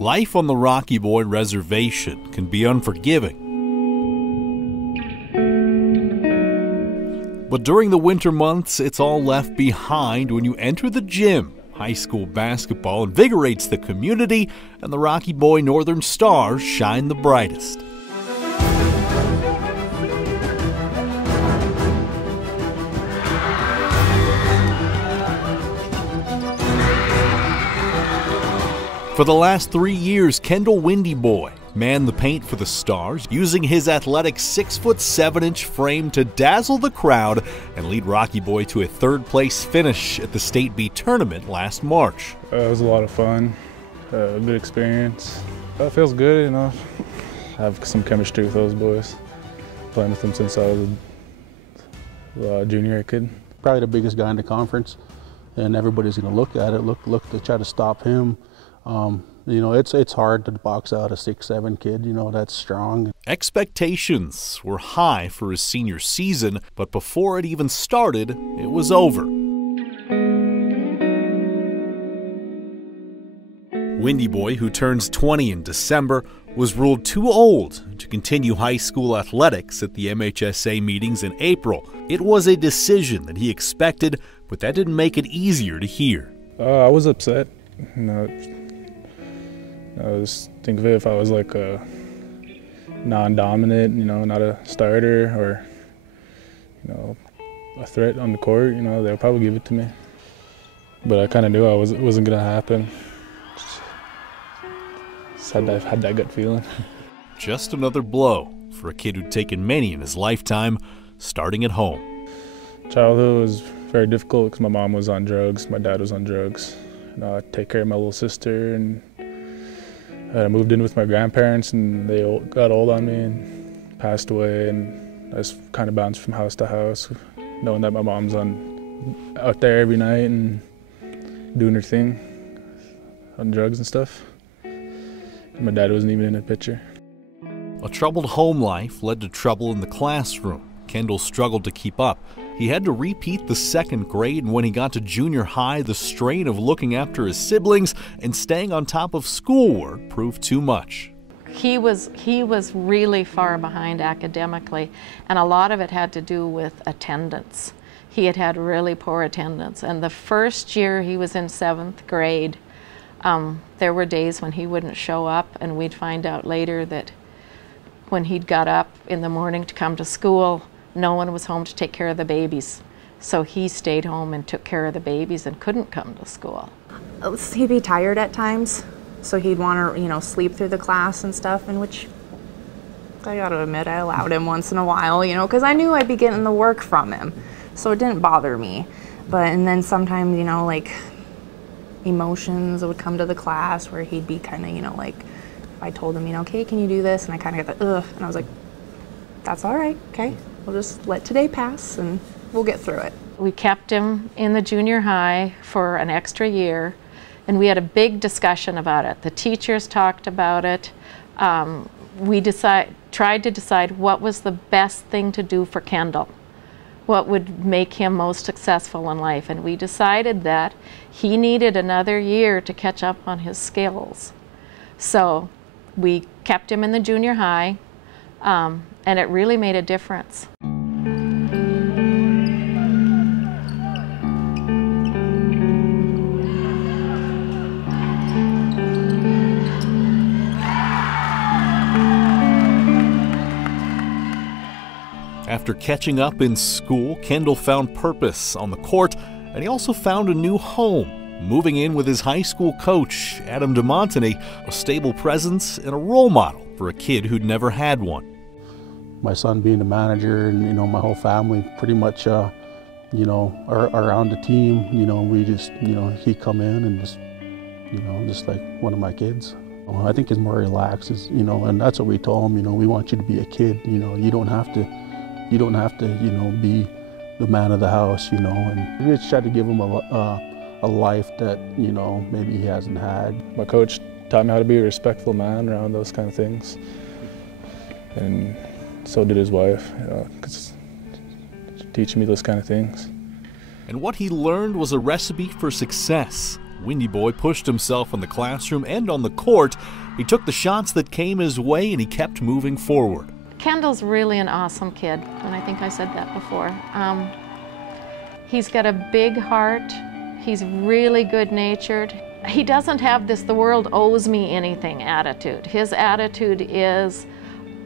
Life on the Rocky Boy Reservation can be unforgiving. But during the winter months, it's all left behind when you enter the gym. High school basketball invigorates the community, and the Rocky Boy Northern Stars shine the brightest. For the last 3 years, Kendall Windy Boy manned the paint for the Stars, using his athletic 6'7" frame to dazzle the crowd and lead Rocky Boy to a third-place finish at the State B tournament last March. It was a lot of fun, a good experience. It feels good, you know. I have some chemistry with those boys. Playing with them since I was a junior kid. Probably the biggest guy in the conference, and everybody's going to look at it, look to try to stop him. You know, it's hard to box out a 6'7" kid, you know, that's strong. Expectations were high for his senior season, but before it even started, it was over. Windy Boy, who turns 20 in December, was ruled too old to continue high school athletics at the MHSA meetings in April. It was a decision that he expected, but that didn't make it easier to hear. I was upset. You know, I was think of it if I was like a non-dominant, you know, not a starter or, you know, a threat on the court, you know, they'll probably give it to me. But I kind of knew it wasn't going to happen. Just had that gut feeling. Just another blow for a kid who'd taken many in his lifetime, starting at home. Childhood was very difficult because my mom was on drugs, my dad was on drugs. I take care of my little sister, and I moved in with my grandparents, and they got old on me and passed away, and I just kind of bounced from house to house, knowing that my mom's out there every night and doing her thing on drugs and stuff. And my dad wasn't even in the picture. A troubled home life led to trouble in the classroom. Kendall struggled to keep up. He had to repeat the second grade, and when he got to junior high, the strain of looking after his siblings and staying on top of schoolwork proved too much. He was really far behind academically, and a lot of it had to do with attendance. He had really poor attendance, and the first year he was in 7th grade, there were days when he wouldn't show up, and we'd find out later that when he'd got up in the morning to come to school, no one was home to take care of the babies. So he stayed home and took care of the babies and couldn't come to school. He'd be tired at times, so he'd want to, you know, sleep through the class and stuff, and which I gotta admit I allowed him once in a while, you know, because I knew I'd be getting the work from him, so it didn't bother me. And then sometimes, you know, like emotions would come to the class where he'd be kind of, you know, like if I told him, you know, okay, can you do this? And I kind of got the ugh, and I was like, that's all right, okay. We'll just let today pass and we'll get through it. We kept him in the junior high for an extra year, and we had a big discussion about it. The teachers talked about it. We tried to decide what was the best thing to do for Kendall, what would make him most successful in life, and we decided that he needed another year to catch up on his skills. So we kept him in the junior high, and it really made a difference. After catching up in school, Kendall found purpose on the court, and he also found a new home, moving in with his high school coach, Adam DeMontany, a stable presence and a role model for a kid who'd never had one. My son being the manager, and, you know, my whole family pretty much, you know, are around the team. You know, we just, you know, he'd come in and just, you know, just like one of my kids. I think he's more relaxed, you know, and that's what we told him, you know, we want you to be a kid, you know, you don't have to, you know, be the man of the house, you know, and we just tried to give him a life that, you know, maybe he hasn't had. My coach taught me how to be a respectful man around those kind of things, and so did his wife, you know, teaching me those kind of things. And what he learned was a recipe for success. Windy Boy pushed himself in the classroom and on the court. He took the shots that came his way and he kept moving forward. Kendall's really an awesome kid, and I think I said that before. He's got a big heart. He's really good-natured. He doesn't have this "the world owes me anything" attitude. His attitude is,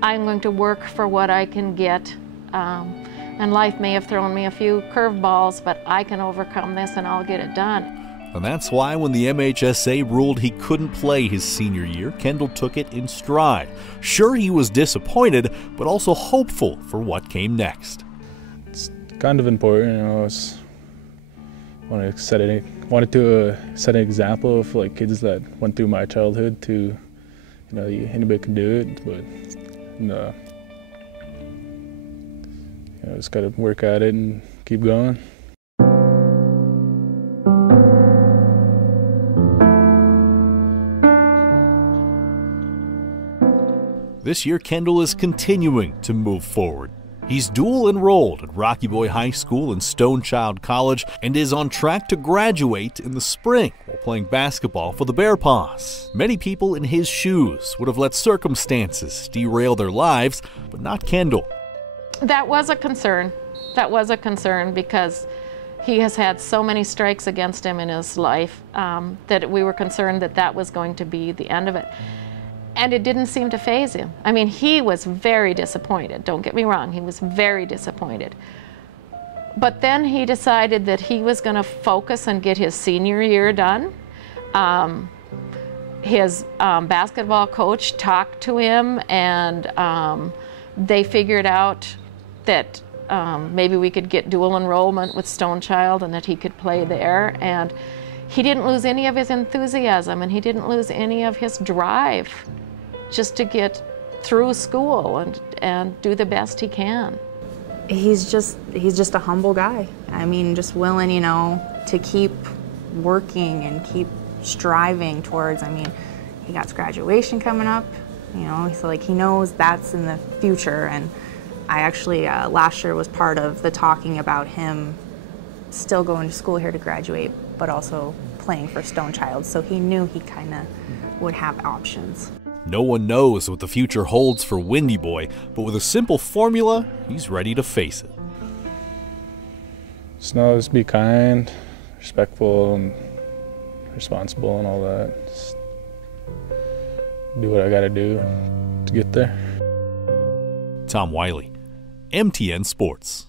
I'm going to work for what I can get, and life may have thrown me a few curveballs, but I can overcome this and I'll get it done. And that's why when the MHSA ruled he couldn't play his senior year, Kendall took it in stride. Sure, he was disappointed, but also hopeful for what came next. It's kind of important, I wanted to set an example of like kids that went through my childhood to, anybody can do it, but just gotta work at it and keep going. This year, Kendall is continuing to move forward. He's dual enrolled at Rocky Boy High School and Stone Child College and is on track to graduate in the spring while playing basketball for the Bear Paws. Many people in his shoes would have let circumstances derail their lives, but not Kendall. That was a concern. That was a concern because he has had so many strikes against him in his life that we were concerned that that was going to be the end of it. And it didn't seem to faze him. I mean, he was very disappointed. Don't get me wrong, he was very disappointed. But then he decided that he was going to focus and get his senior year done. His basketball coach talked to him, and they figured out that maybe we could get dual enrollment with Stone Child and that he could play there. And he didn't lose any of his enthusiasm, and he didn't lose any of his drive just to get through school and do the best he can. He's just a humble guy. I mean, just willing, to keep working and keep striving towards, he got graduation coming up, so like he knows that's in the future. And I actually, last year was part of the talking about him still going to school here to graduate, but also playing for Stone Child, so he knew he kind of would have options. No one knows what the future holds for Windy Boy, but with a simple formula, he's ready to face it. Just be kind, respectful, and responsible and all that. Just do what I gotta do to get there. Tom Wiley, MTN Sports.